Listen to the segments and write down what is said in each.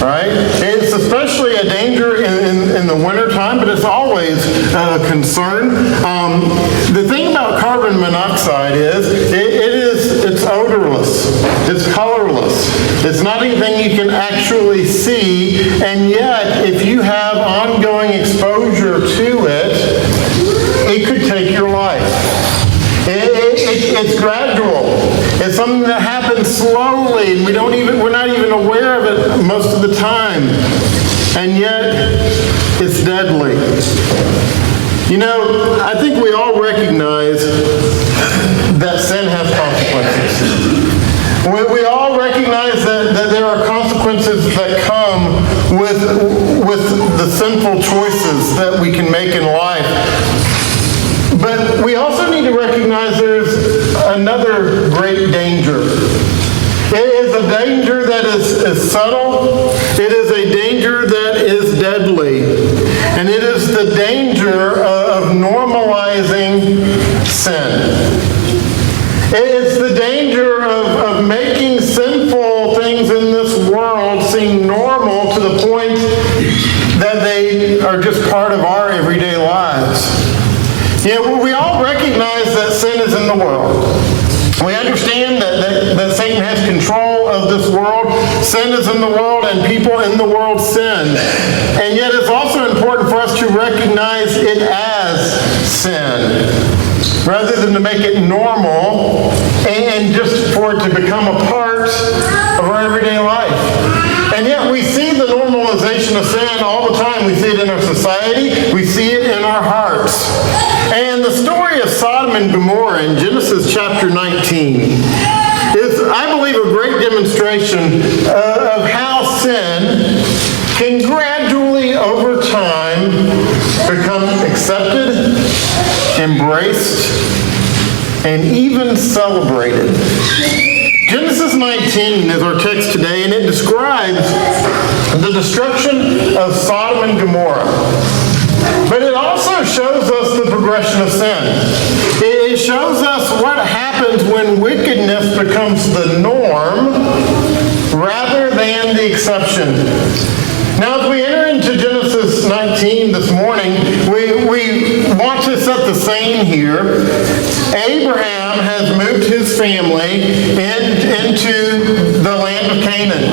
right? It's especially a danger in the wintertime, but it's always a concern. The thing about carbon monoxide is it's odorless, it's colorless, it's not anything you can actually see, and yet if you have ongoing exposure to it could take your life. It's gradual. It's something that happens slowly, and we're not even aware of it most of the time. And yet, it's deadly. You know, I think we all recognize that sin has consequences. We all recognize that there are consequences that come with the sinful choices that we can make in life. But we also need to recognize there's another great danger. It is a danger that is subtle. It is a danger that is deadly. And it is the danger of normalizing sin. It's the danger of making sinful things in this world seem normal to the point that they are just part of our everyday lives. Yeah, we all recognize that sin is in the world. We understand that Satan has control of this world. Sin is in the world, and people in the world sin. And yet it's also important for us to recognize it as sin, rather than to make it normal and just for it to become a part of our everyday life. And yet we see the normalization of sin all the time. We see it in our society. We see it in our hearts. And the story of Sodom and Gomorrah in Genesis chapter 19 is, I believe, a great demonstration of how sin can gradually, over time, become accepted, embraced, and even celebrated. Genesis 19 is our text today, and it describes the destruction of Sodom and Gomorrah. But it also shows us the progression of sin. It shows us what happens when wickedness becomes the norm rather than the exception. Now, as we enter into Genesis 19 this morning, we want to set the scene here. Abraham has moved his family into the land of Canaan.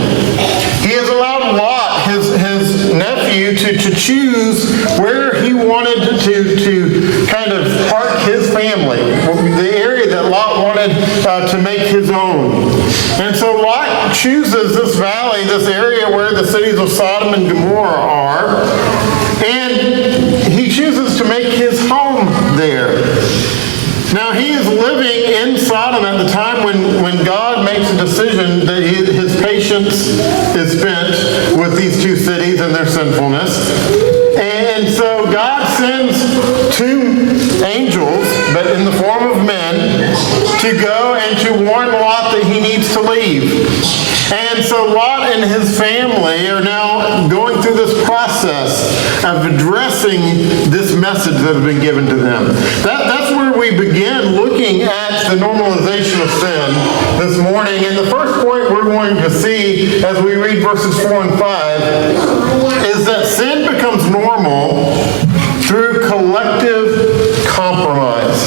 He has allowed Lot, his nephew, to choose where he wanted to kind of park his family, the area that Lot wanted to make his own. And so Lot chooses this valley, this area where the cities of Sodom and Gomorrah are, and he chooses to make his home there. Now, he is living in Sodom at the time when God makes a decision that his patience is spent with these two cities and their sinfulness. And so God sends two angels, but in the form of men, to go and to warn Lot that he needs to leave. And so Lot and his family are now going through this process of addressing this message that has been given to them. That's where we begin looking at the normalization of sin this morning. And the first point we're going to see as we read verses 4 and 5 is that sin becomes normal through collective compromise.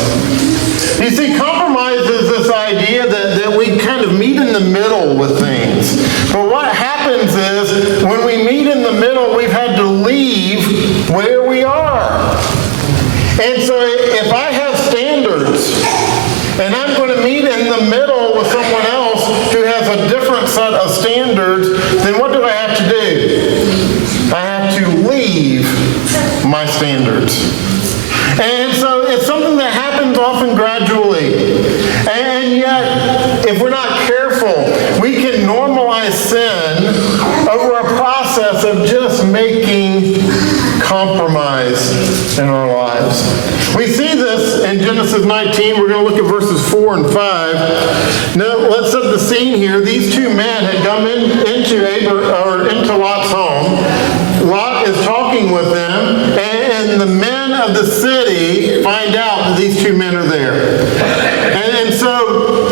You see, compromise is this idea that we kind of meet in the middle with things. But what happens is when we meet in the middle, we've had to leave where we are. And so if I have standards and I'm going to meet in the middle with someone else who has a different set of standards, then what do I have to do? I have to leave my standards. And so it's something that happens often gradually. And yet, if we're not careful, we can normalize sin over a process of just making compromise in our lives. We see this in Genesis 19. We're going to look at verses 4 and 5. Now, let's set the scene here. These two men had come into Lot's home. Lot is talking with them, and the men of the city find out that these two men are there. And so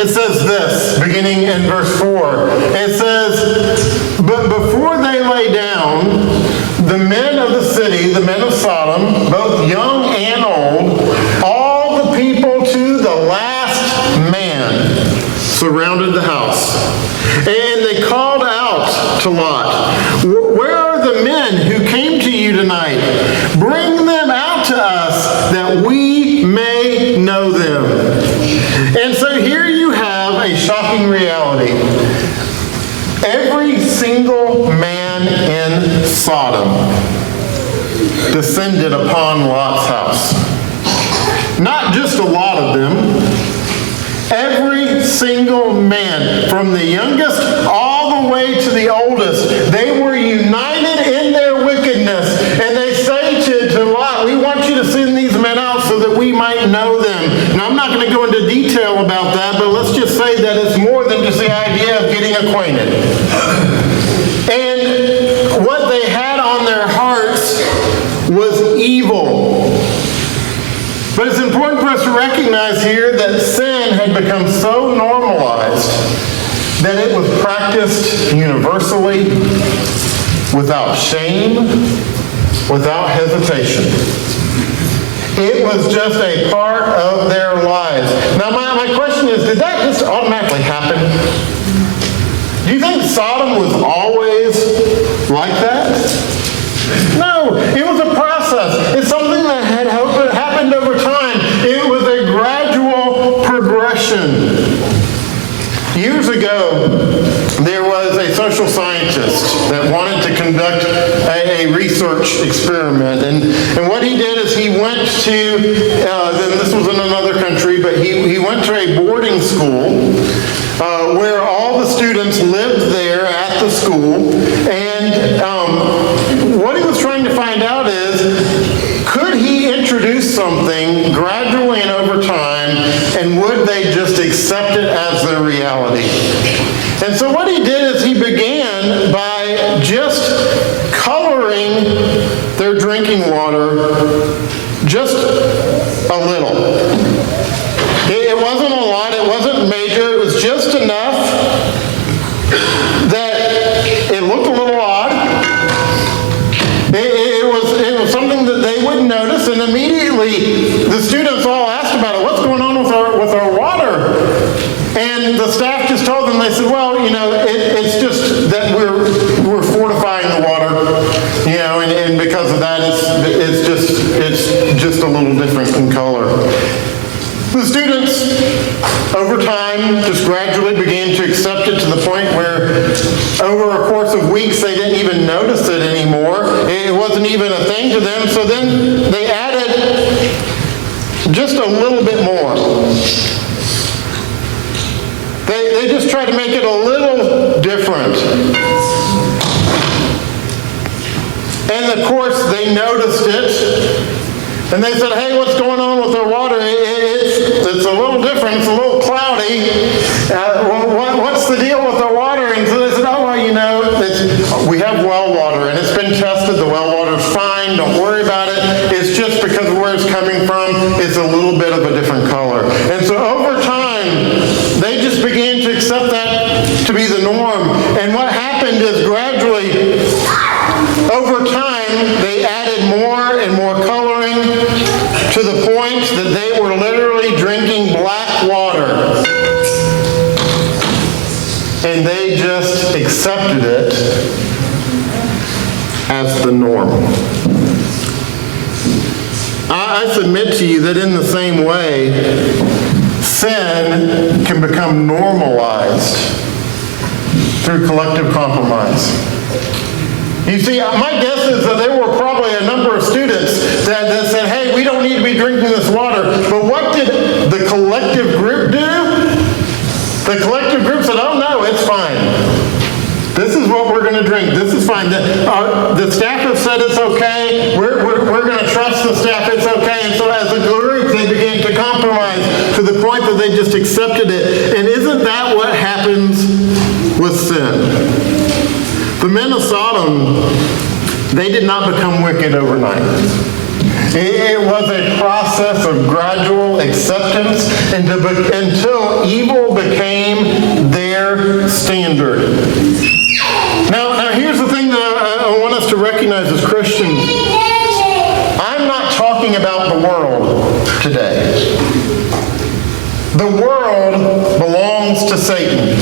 it says this, beginning in verse 4. It says, "But before before they lay down, the men of the city, the men of Sodom, both young and old, all the people to the last man, surrounded the house. And they called out to Lot, "Where are the men who came to you tonight? Bring them out to us that we may know them." And so here you have a shocking reality. Every single man in Sodom descended upon Lot's house. Not just a lot of them. Every single man, from the youngest all the way to the oldest, they were united in their wickedness. And they say to Lot, "We want you to send these men out so that we might know them." Now, I'm not going to go into detail about that, but let's just say that it's more than just the idea of getting acquainted. And what they had on their hearts was evil. But it's important for us to recognize here that sin had become so normalized that it was practiced universally, without shame, without hesitation. It was just a part of their lives. Now, my question is, did that just automatically happen? Do you think Sodom was always like that? No, it was a process. It's something that had happened over time. It was a gradual progression. Years ago, there was a social scientist that wanted to conduct a research experiment. And what he did is he went to, this was in another country, but he went to a boarding school where all the students lived there at the school. And what he was trying to find out is, could he introduce something gradually and over time, and would they just accept it as their reality? And so what he did is he began by just coloring their drinking water just a little. It wasn't a lot, it wasn't major, it was just enough that it looked a little odd. It was something that they wouldn't notice, and immediately the students all asked about it. What's going on with our water? And the staff just told them, they said, well, it's just that we're fortifying the water, and because of that, it's just a little different in color. The students, over time, just gradually began to accept it to the point where over a course of weeks, they didn't even notice it anymore. It wasn't even a thing to them. So then they added just a little bit more. They just tried to make it a little different. And of course, they noticed it. And they said, hey, what's going on with our water? It's a little different. It's a little cloudy. What's the deal with our water? And so they said, oh, well, we have well water, and it's been tested. The well water's fine. Don't worry about it. It's just because of where it's coming from, it's a little bit of a different color. And so over time, they just began to accept that to be the norm. And what happened is gradually, over time, they added more and more coloring to the point that they were literally drinking black water. And they just accepted it as the norm. I submit to you that in the same way, sin can become normalized through collective compromise. You see, my guess is that there were probably a number of students that said, hey, we don't need to be drinking this water. But what did the collective group do? The collective group said, oh no, it's fine. This is what we're going to drink. This is fine. The staff have said it's okay. We're going to trust the staff. It's okay. And so as a group, they began to compromise to the point that they just accepted it. And isn't that what happens with sin? The men of Sodom, they did not become wicked overnight. It was a process of gradual acceptance until evil became their standard. Now here's the thing recognize as Christians, I'm not talking about the world today. The world belongs to Satan.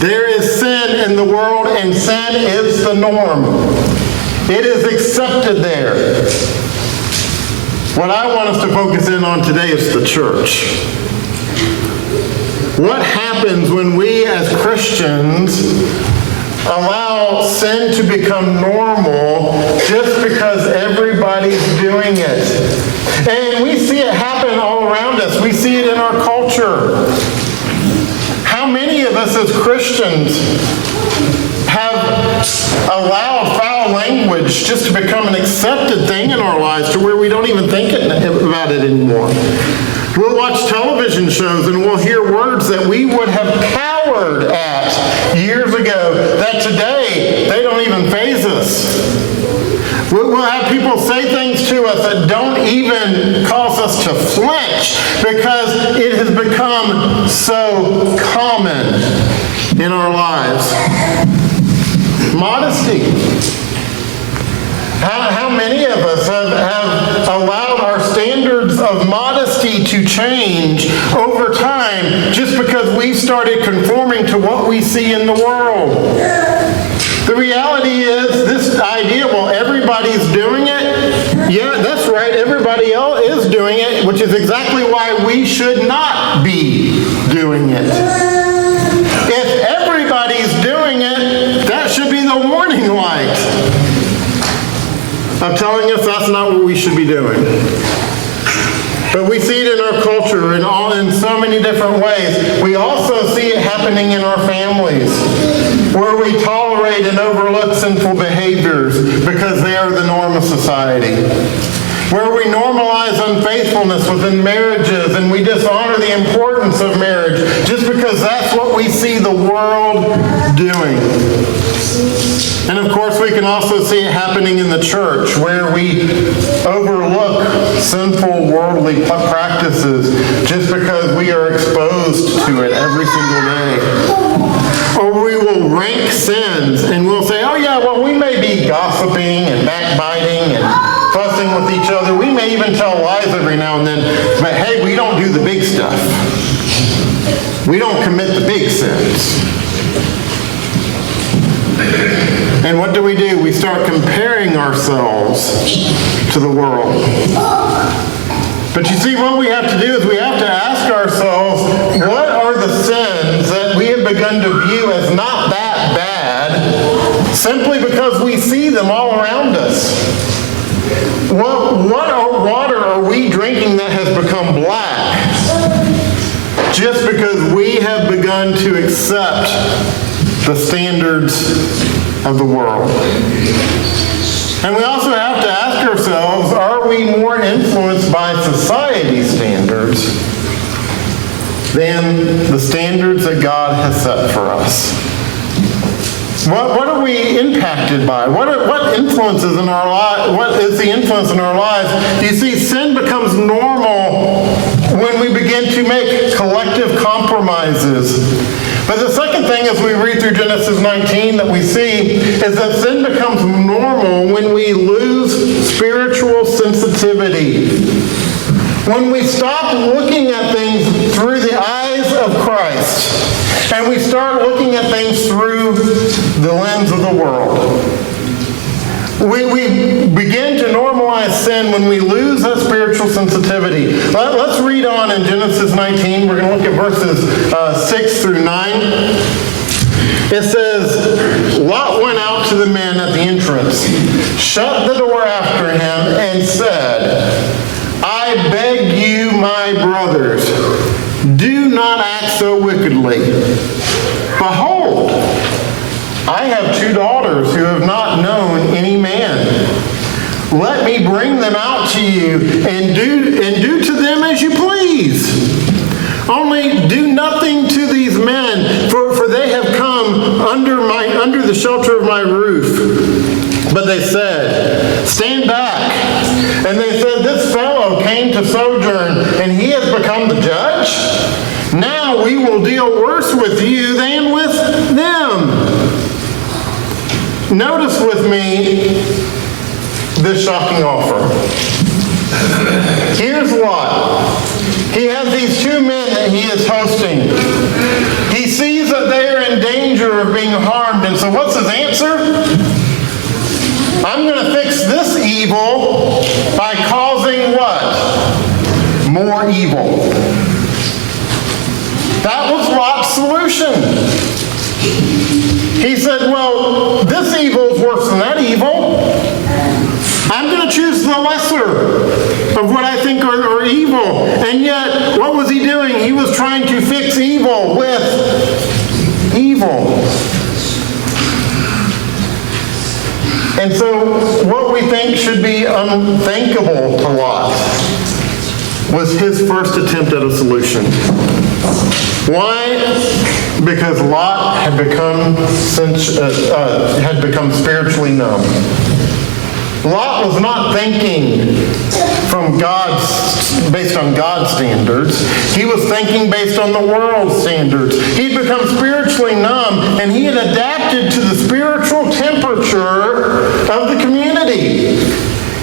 There is sin in the world, and sin is the norm. It is accepted there. What I want us to focus in on today is the church. What happens when we as Christians allow sin to become normal just because everybody's doing it? And we see it happen all around us. We see it in our culture. How many of us as Christians have allowed foul language just to become an accepted thing in our lives to where we don't even think about it anymore? We'll watch television shows and we'll hear words that we would have cowered at years ago that today they don't even faze us. We'll have people say things to us that don't even cause us to flinch because it has become so common in our lives. Modesty. How many of us have allowed our standards of modesty to change over time just because we started conforming to what we see in the world? The reality is this idea, well, everybody's doing it. Yeah, that's right. Everybody else is doing it, which is exactly why we should not be doing it. If everybody's doing it, that should be the warning light of telling us that's not what we should be doing. But we see it in our culture in so many different ways. We also see it happening in our families, where we tolerate and overlook sinful behaviors because they are the norm of society. Where we normalize unfaithfulness within marriages and we dishonor the importance of marriage just because that's what we see the world doing. And of course, we can also see it happening in the church, where we overlook sinful worldly practices just because we are exposed to it every single day. Or we will rank sins and we'll say, oh yeah, well, we may be gossiping and backbiting and fussing with each other. We may even tell lies every now and then, but hey, we don't do the big stuff. We don't commit the big sins. And what do? We start comparing ourselves to the world. But you see, what we have to do is we have to ask ourselves, what are the sins that we have begun to view as not that bad, simply because we see them all around us? What water are we drinking that has become black just because we have begun to accept the standards of the world? And we also have to ask ourselves, are we more influenced by society's standards than the standards that God has set for us? What are we impacted by? What influences in our lives? What is the influence in our lives? You see, sin becomes normal when we begin to make collective compromises. But the second thing, as we read through Genesis 19, that we see is that sin becomes normal when we lose spiritual sensitivity. When we stop looking at things through the eyes of Christ, and we start looking at things through the lens of the world. We begin to normalize sin when we lose that spiritual sensitivity. Let's read on in Genesis 19. We're going to look at verses 6 through 9. It says, Lot went out to the men at the entrance, shut the door after him, and said, I beg you, my brothers, do not act so wickedly. Behold, I have 2 daughters who have not known any man. Let me bring them out to you, and do to them as you please. Only do nothing to these men, for they have come under the shelter of my roof. But they said, stand back. And they said, this fellow came to sojourn, and he has become the judge? Now we will deal worse with you than with them. Notice with me this shocking offer. Here's Lot. He has these two men that he is hosting. He sees that they are in danger of being harmed, and so what's his answer? I'm going to fix this evil by causing what? More evil. That was Lot's solution. He said, well, this evil is worse than that evil. I'm going to choose the lesser of what I think are evil. And yet, what was he doing? He was trying to fix evil with evil. And so, what we think should be unthinkable to Lot was his first attempt at a solution. Why? Because Lot had become spiritually numb. Lot was not thinking based on God's standards. He was thinking based on the world's standards. He'd become spiritually numb, and he had adapted to the spiritual temperature of the community.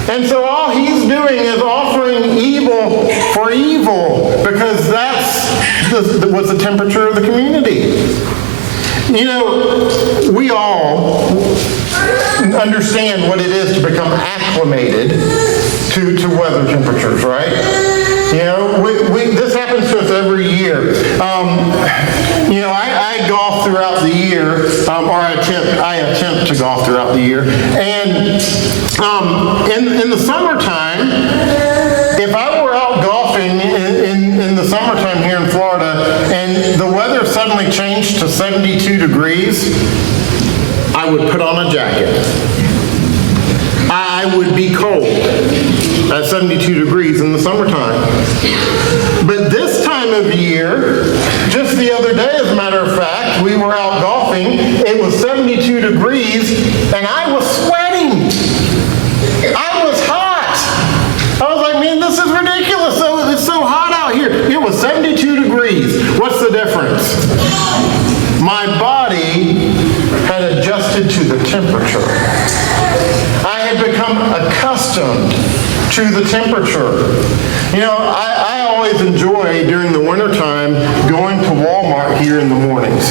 And so all he's doing is offering evil for evil, because was the temperature of the community. You know, we all understand what it is to become acclimated to weather temperatures, right? You know, this happens to us every year. You know, I golf throughout the year, or I attempt to golf throughout the year. And in the summertime, if I were out golfing in the summertime here in Florida, and the weather suddenly changed to 72 degrees, I would put on a jacket. I would be cold at 72 degrees in the summertime. But this time of year, just the other day, as a matter of fact, we were out golfing. It was 72 degrees, and I was sweating. I was hot. I was like, man, this is ridiculous. It's so hot out here. It was 72 degrees. What's the difference? My body had adjusted to the temperature. I had become accustomed to the temperature. You know, I always enjoy, during the wintertime, going to Walmart here in the mornings.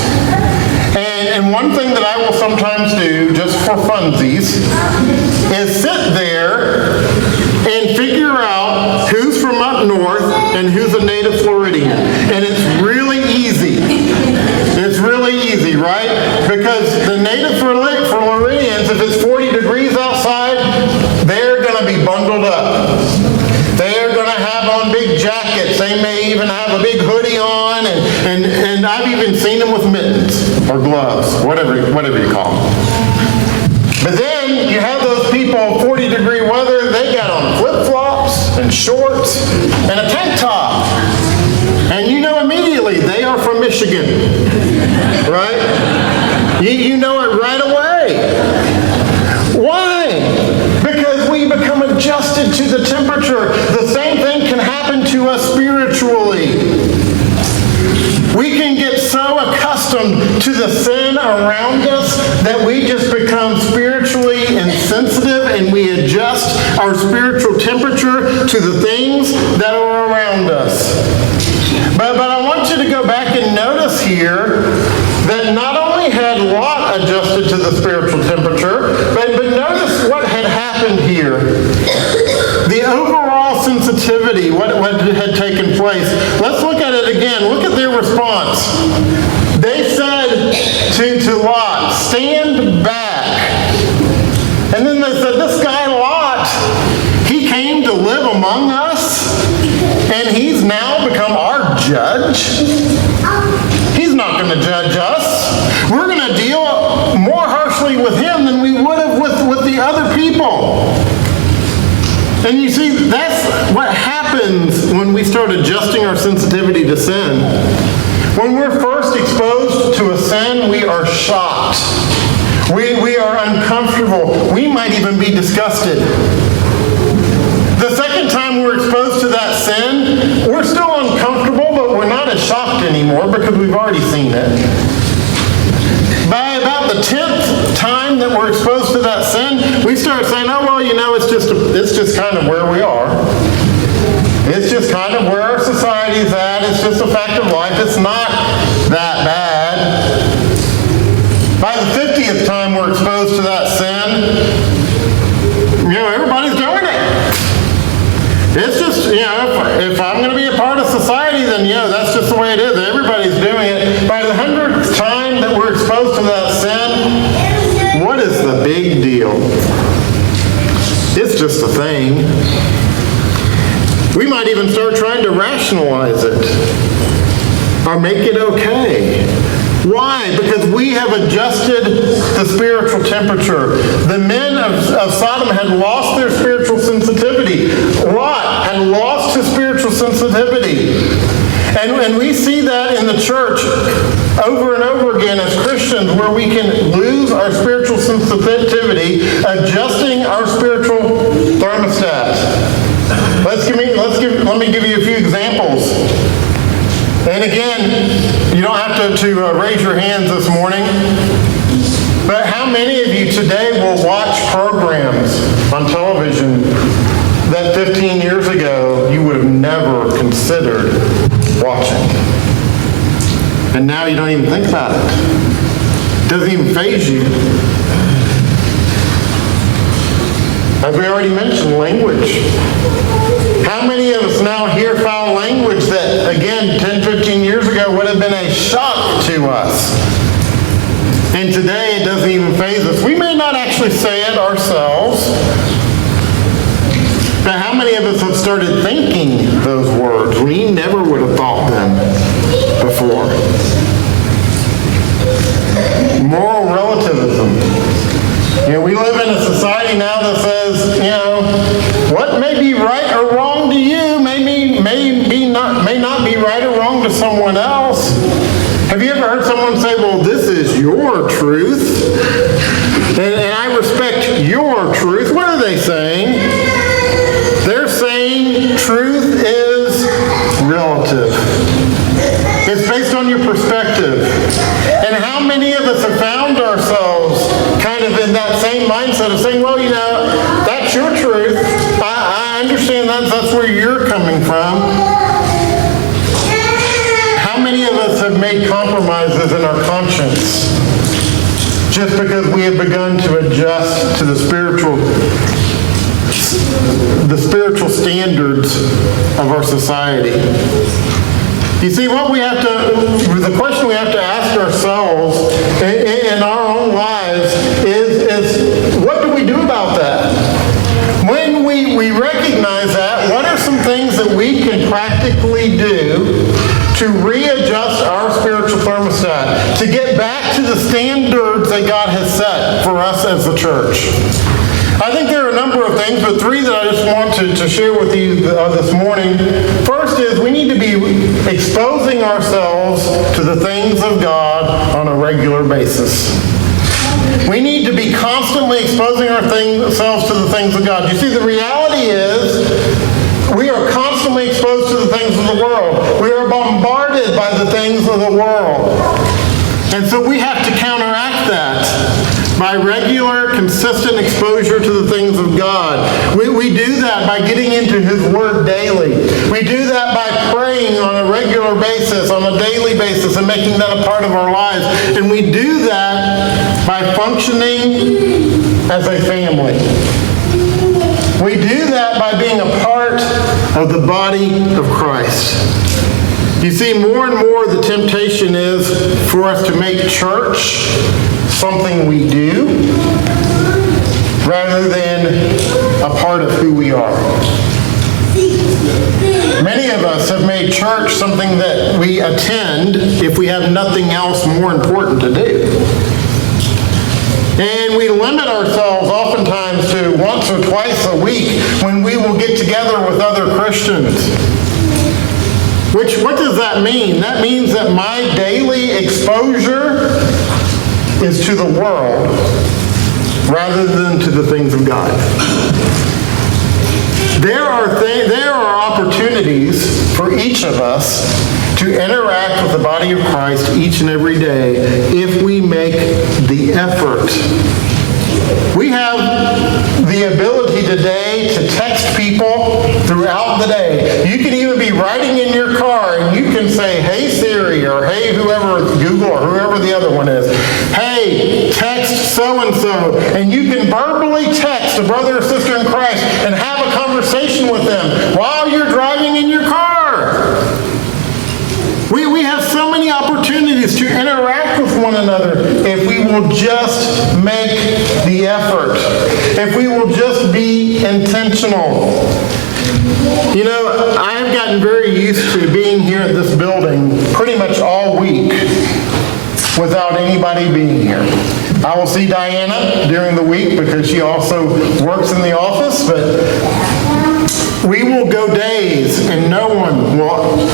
And one thing that I will sometimes do, just for funsies, is sit there and figure out who's from up north and who's a native Floridian. And it's really easy. It's really easy, right? Because the native Floridians, if it's 40 degrees outside, they're going to be bundled up. They're going to have on big jackets. They may even have a big hoodie on, and I've even seen them with mittens or gloves, whatever you call them. But then you have those people, 40-degree weather, they got on flip-flops and shorts and a tank top. And you know immediately they are from Michigan, right? You know it right away. Why? Because we become adjusted to the temperature. The same thing can happen to us spiritually. We can get so accustomed to the sin around us that we just become spiritually insensitive, and we adjust our spiritual temperature to the things that are around us. But I want you to go back and notice here that not only had Lot adjusted to the spiritual temperature, but notice what had happened here. The overall sensitivity, what had taken place. Let's look at it again. Look at their response. They said to Lot, stand back. And then they said, this guy Lot, he came to live among us, and he's now become our judge. He's not going to judge us. We're going to deal more harshly with him than we would have with the other people. And you see, that's what happens when we start adjusting our sensitivity to sin. When we're first exposed to a sin, we are shocked. We are uncomfortable. We might even be disgusted. The second time we're exposed to that sin, we're still uncomfortable, but we're not as shocked anymore because we've already seen it. By about the 10th time time that we're exposed to that sin, we start saying, oh, well, it's just kind of where we are. It's just kind of where our society's at. It's just a fact of life. It's not that bad. By the 50th time we're exposed to that sin, everybody's doing it. It's just, if I'm going to be a part of society, then, that's just the way it is. Everybody's doing it. By the 100th time that we're exposed to that sin, what is the big deal? It's just a thing. We might even start trying to rationalize it or make it okay. Why? Because we have adjusted the spiritual temperature. The men of Sodom had lost their spiritual sensitivity. Lot had lost his spiritual sensitivity. And we see that in the church over and over again as Christians, where we can lose our spiritual sensitivity, adjusting our spiritual thermostat. Let me give you a few examples. And again, you don't have to raise your hands this morning, but how many of you today will watch programs on television that 15 years ago you would have never considered watching? And now you don't even think about it. It doesn't even faze you. As we already mentioned, language. How many of us now hear foul language that, again, 10, 15 years ago would have been a shock to us? And today it doesn't even faze us. We may not actually say it ourselves, but how many of us have started thinking those words? We never would have thought them before. Moral relativism. We live in a society now that says, what may be right or wrong to you may not be right or wrong to someone else. Have you ever heard someone say, well, this is your truth, and I respect your truth? What are they saying? They're saying truth is relative. It's based on your perspective. And how many of us have found ourselves kind of in that same mindset of saying, well, that's your truth. I understand that's where you're coming from. How many of us have made compromises in our conscience just because we have begun to adjust to the spiritual standards of our society? You see, the question we have to ask ourselves in our own lives is what do we do about that? When we recognize that, what are some things that we can practically do to readjust our spiritual thermostat, to get back to the standards that God has set for us as the church? I think there are a number of things, but three that I just want to share with you this morning. First is we need to be exposing ourselves to the things of God on a regular basis. We need to be constantly exposing ourselves to the things of God. You see, the reality is we are constantly exposed to the things of the world. We are bombarded by the things of the world. And so we have to counteract that by regular, consistent exposure to the things of God. We do that by getting into His Word daily. We do that by praying on a regular basis, on a daily basis, and making that a part of our lives. And we do that by functioning as a family. We do that by being a part of the body of Christ. You see, more and more the temptation is for us to make church something we do rather than a part of who we are. Many of us have made church something that we attend if we have nothing else more important to do. And we limit ourselves oftentimes to once or twice a week when we will get together with other Christians. What does that mean? That means that my daily exposure is to the world rather than to the things of God. There are opportunities for each of us to interact with the body of Christ each and every day if we make the effort throughout the day. You can even be riding in your car and you can say, hey Siri, or hey whoever, Google, or whoever the other one is, hey, text so-and-so, and you can verbally text a brother or sister in Christ and have a conversation with them while you're driving in your car. We have so many opportunities to interact with one another if we will just make the effort, if we will just be intentional. You know, I've gotten very used to being here at this building pretty much all week without anybody being here. I will see Diana during the week because she also works in the office, but we will go days and no one will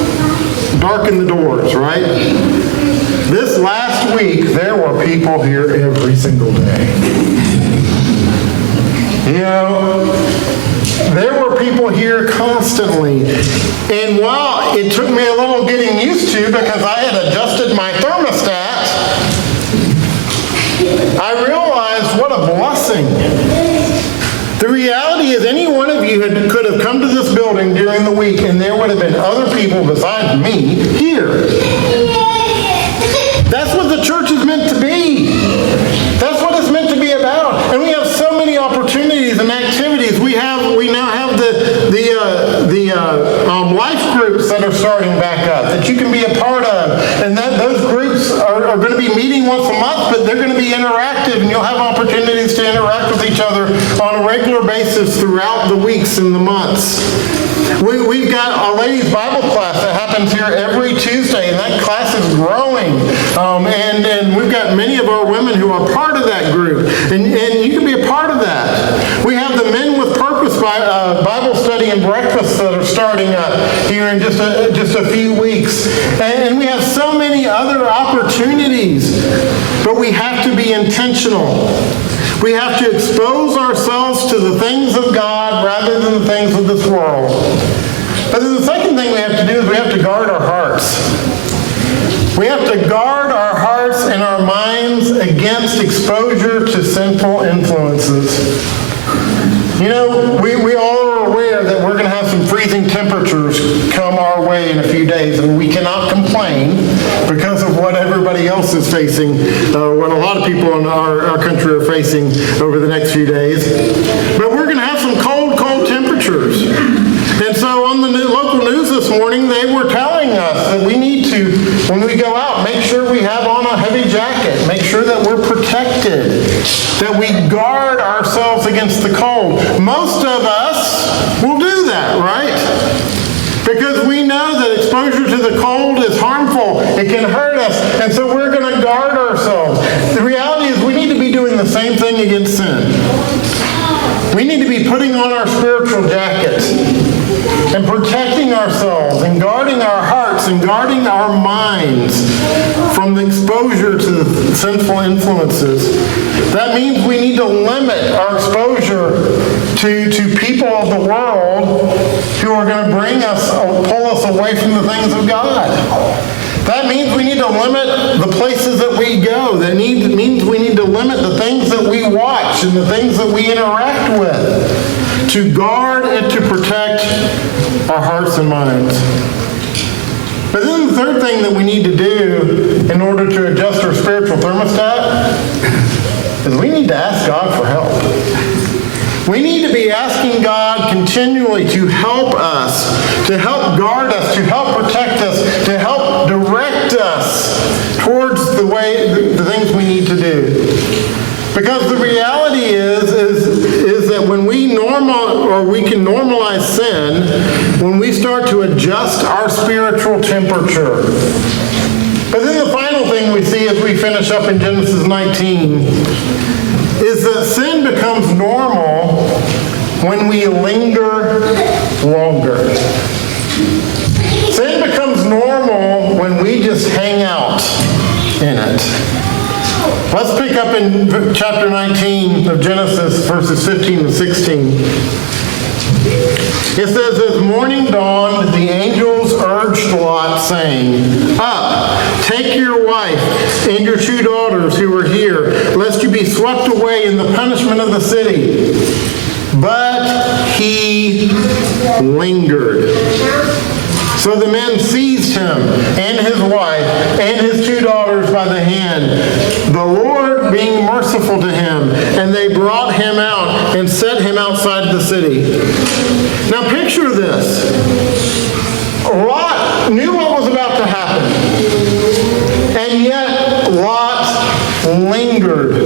darken the doors, right? This last week, there were people here every single day. You know, there were people here constantly. And while it took me a little getting used to because I had adjusted my thermostat, I realized what a blessing. The reality is any one of you could have come to this building during the week and there would have been other people besides me here. That's what the church is meant to be. That's what it's meant to be about. And we have so many opportunities and activities. We now have the life groups that are starting back up that you can be a part of. And those groups are going to be meeting once a month, but they're going to be interactive and you'll have opportunities to interact with each other on a regular basis throughout the weeks and the months. We've got a ladies' Bible class that happens here every Tuesday, and that class is growing. And we've got many of our women who are part of that group, and you can be a part of that. We have the Men with Purpose Bible study and breakfast that are starting up here in just a few weeks. And we have so many other opportunities, but we have to be intentional. We have to expose ourselves to the things of God rather than the things of this world. But then the second thing we have to do is we have to guard our hearts. We have to guard our hearts and our minds against exposure to sinful influences. You know, we all are aware that we're going to have some freezing temperatures come our way in a few days, and we cannot complain because of what everybody else is facing, what a lot of people in our country are facing over the next few days. But we're going to have some cold temperatures. And so on the local news this morning, they were telling us that we need to, when we go out, make sure we have on a heavy jacket, make sure that we're protected, that we guard ourselves against the cold. Most of us will do that, right? Because we know that exposure to the cold is harmful. It can hurt us. And so we're going to guard ourselves. The reality is we need to be doing the same thing against sin. We need to be putting on our spiritual jackets and protecting ourselves and guarding our hearts and guarding our minds from the exposure to the sinful influences. That means we need to limit our exposure to people of the world who are going to pull us away from the things of God. That means we need to limit the places that we go. That means we need to limit the things that we watch and the things that we interact with to guard and to protect our hearts and minds. But then the third thing that we need to do in order to adjust our spiritual thermostat is we need to ask God for help. We need to be asking God continually to help us, to help guard us, to help protect us, to help direct us towards the things we need to do. Because the reality is that when we can normalize sin, when we start to adjust our spiritual temperature. But then the final thing we see as we finish up in Genesis 19 is that sin becomes normal when we linger longer. Sin becomes normal when we just hang out in it. Let's pick up in chapter 19 of Genesis, verses 15 and 16. It says, as morning dawned, the angels urged Lot, saying, up, take your wife and your 2 daughters who are here, lest you be swept away in the punishment of the city. But he lingered. So the men seized him and his wife and his 2 daughters by the hand, the Lord being merciful to him, and they brought him out and set him outside the city. Now picture this. Lot knew what was about to happen, and yet Lot lingered.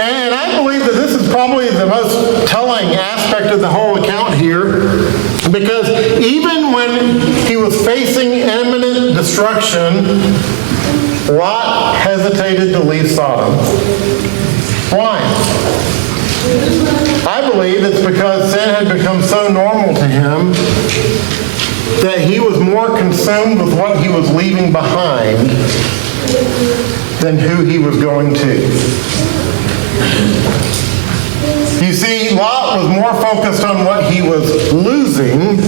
And I believe that this is probably the most telling aspect of the whole account here, because even when he was facing imminent destruction, Lot hesitated to leave Sodom. Why? I believe it's because sin had become so normal to him that he was more consumed with what he was leaving behind than who he was going to. You see, Lot was more focused on what he was losing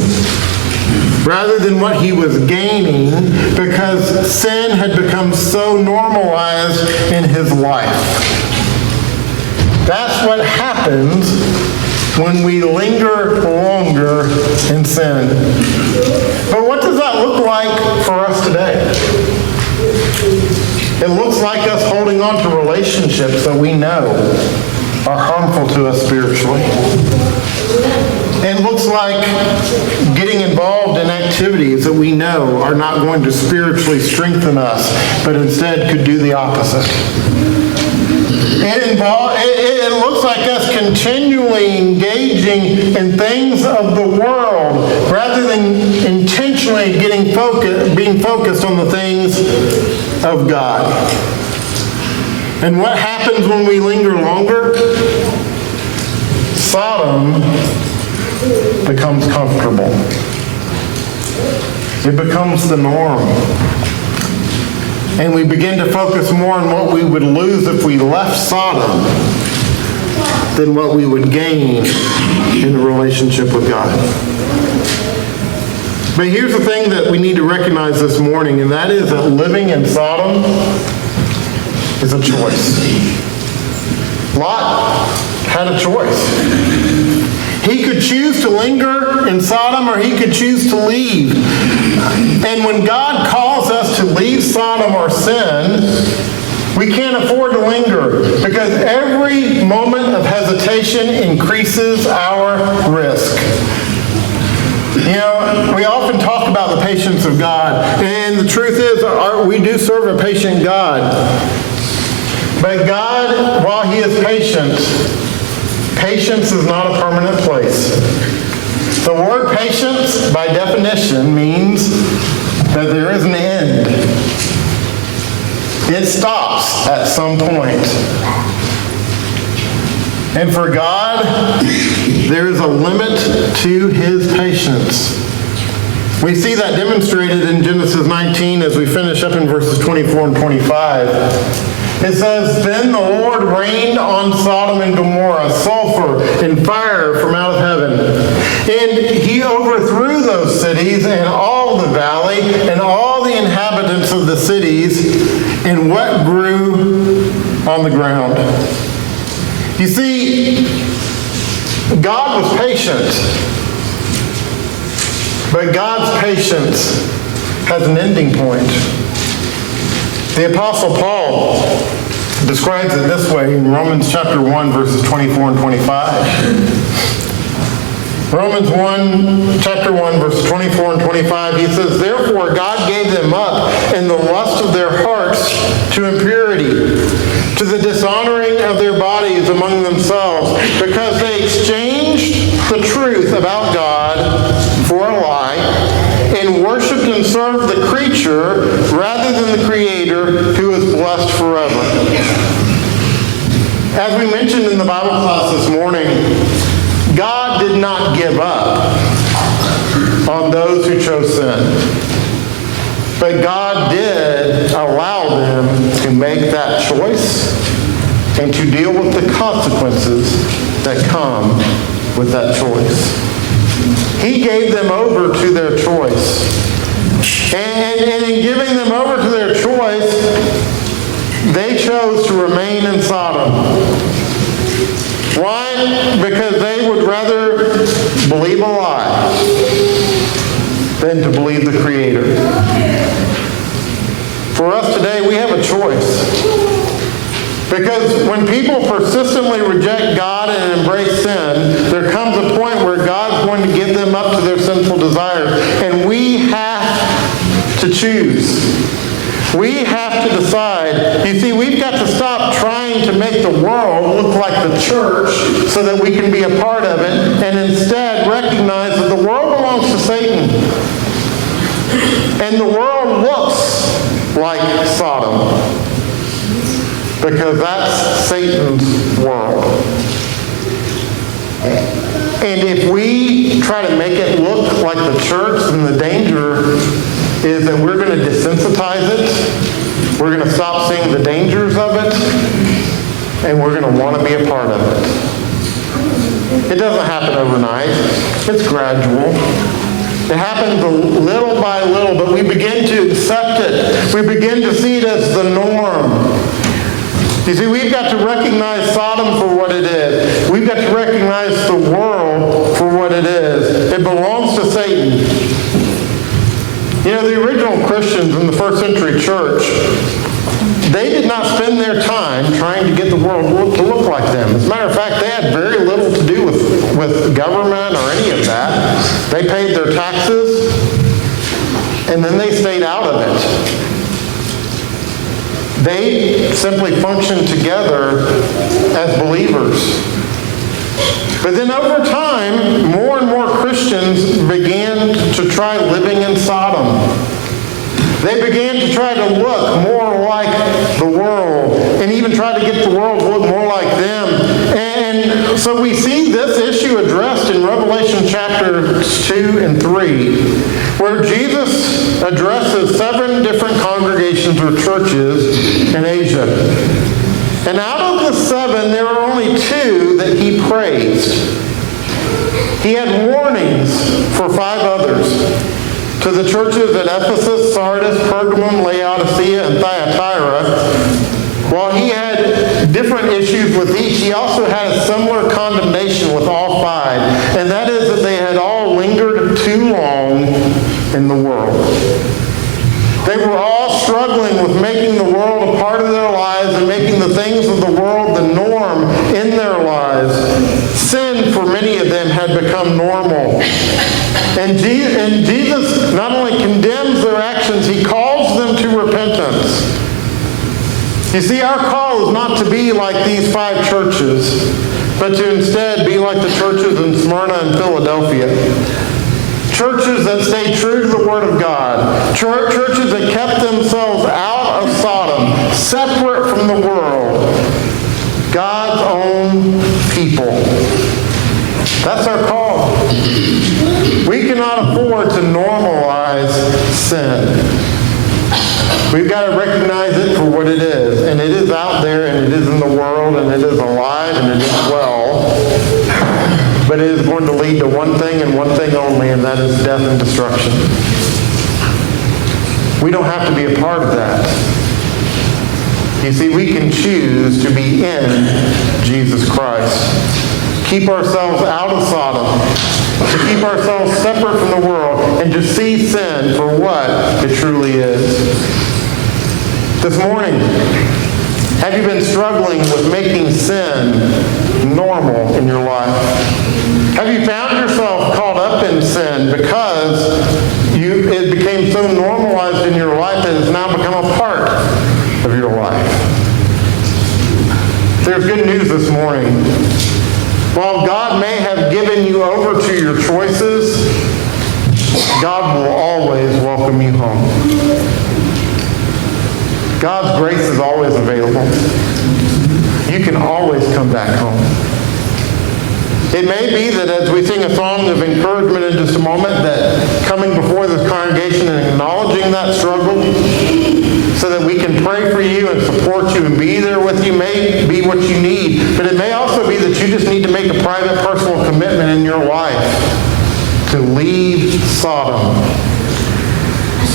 rather than what he was gaining, because sin had become so normalized in his life. That's what happens when we linger longer in sin. But what does that look like for us today? It looks like us holding on to relationships that we know are harmful to us spiritually. It looks like getting involved in activities that we know are not going to spiritually strengthen us, but instead could do the opposite. It looks like us continually engaging in things of the world rather than intentionally being focused on the things of God. And what happens when we linger longer? Sodom becomes comfortable. It becomes the norm. And we begin to focus more on what we would lose if we left Sodom than what we would gain in a relationship with God. But here's the thing that we need to recognize this morning, and that is that living in Sodom is a choice. Lot had a choice. He could choose to linger in Sodom, or he could choose to leave. And when God calls us to leave Sodom or sin, we can't afford to linger, because every moment of hesitation increases our risk. You know, we often talk about the patience of God, and the truth is, we do serve a patient God. But God, while He is patient, patience is not a permanent place. The word patience, by definition, means that there is an end. It stops at some point. And for God, there is a limit to His patience. We see that demonstrated in Genesis 19 as we finish up in verses 24 and 25. It says, "Then the Lord rained on Sodom and Gomorrah sulfur and fire from out of heaven. And He overthrew those cities and all the valley and all the inhabitants of the cities and what grew on the ground." You see, God was patient, but God's patience has an ending point. The Apostle Paul describes it this way in Romans chapter 1, verses 24 and 25. Romans chapter 1, verses 24 and 25, he says, "Therefore God gave them up in the lust of their hearts to impurity, to the dishonoring of their bodies among themselves, because they exchanged the truth about God for a lie, and worshipped and served the creature rather than the Creator, who is blessed forever." As we mentioned in the Bible class this morning, God did not give up on those who chose sin. But God did allow them to make that choice and to deal with the consequences that come with that choice. He gave them over to their choice. And in giving them over to their choice, they chose to remain in Sodom. Why? Because they would rather believe a lie than to believe the Creator. For us today, we have a choice. Because when people persistently reject God and embrace sin, there comes a point where God's going to give them up to their sinful desires. And we have to choose. We have to decide. You see, we've got to stop trying to make the world look like the church so that we can be a part of it, and instead recognize that the world belongs to Satan. And the world looks like Sodom, because that's Satan's world. And if we try to make it look like the church, then the danger is that we're going to desensitize it, we're going to stop seeing the dangers of it, and we're going to want to be a part of it. It doesn't happen overnight. It's gradual. It happens little by little, but we begin to accept it. We begin to see it as the norm. You see, we've got to recognize Sodom for what it is. We've got to recognize the world for what it is. It belongs to Satan. You know, the original Christians in the first century church, they did not spend their time trying to get the world to look like them. As a matter of fact, they had very little to do with government or any of that. They paid their taxes, and then they stayed out of it. They simply functioned together as believers. But then over time, more and more Christians began to try living in Sodom. They began to try to look more like the world and even try to get the world to look more like them. And so we see this issue addressed in Revelation chapters 2 and 3, where Jesus addresses 7 different congregations or churches in Asia. And out of the 7, there were only 2 that he praised. He had warnings for 5 others. To the churches at Ephesus, Sardis, Pergamum, Laodicea, and Thyatira, while he had different issues with each, he also had a similar condemnation with all 5. And that is that they had all lingered too long in the world. They were all struggling with making the world a part of their lives and making the things of the world the norm in their lives. Sin, for many of them, had become normal. And Jesus not only condemns their actions, he calls them to repentance. You see, our call is not to be like these 5 churches, but to instead be like the churches in Smyrna and Philadelphia. Churches that stayed true to the Word of God. Churches that kept themselves out of Sodom, separate from the world. God's own people. That's our call. We cannot afford to normalize sin. We've got to recognize it for what it is. And it is out there, and it is in the world, and it is alive, and it is well. But it is going to lead to one thing and one thing only, and that is death and destruction. We don't have to be a part of that. You see, we can choose to be in Jesus Christ. Keep ourselves out of Sodom, to keep ourselves separate from the world, and to see sin for what it truly is. This morning, have you been struggling with making sin normal in your life? Have you found yourself caught up in sin because it became so normalized in your life that it's now become a part of your life? There's good news this morning. While God may have given you over to your choices, God will always welcome you home. God's grace is always available. You can always come back home. It may be that as we sing a song of encouragement in just a moment, that coming before this congregation and acknowledging that struggle so that we can pray for you and support you and be there with you may be what you need. But it may also be that you just need to make a private, personal commitment in your life to leave Sodom.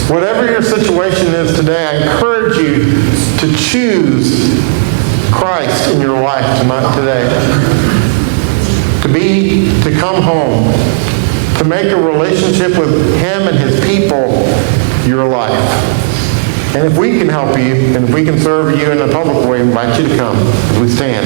Whatever your situation is today, I encourage you to choose Christ in your life today. To come home to make a relationship with Him and His people your life. And if we can help you, and if we can serve you in a public way, we invite you to come as we stand.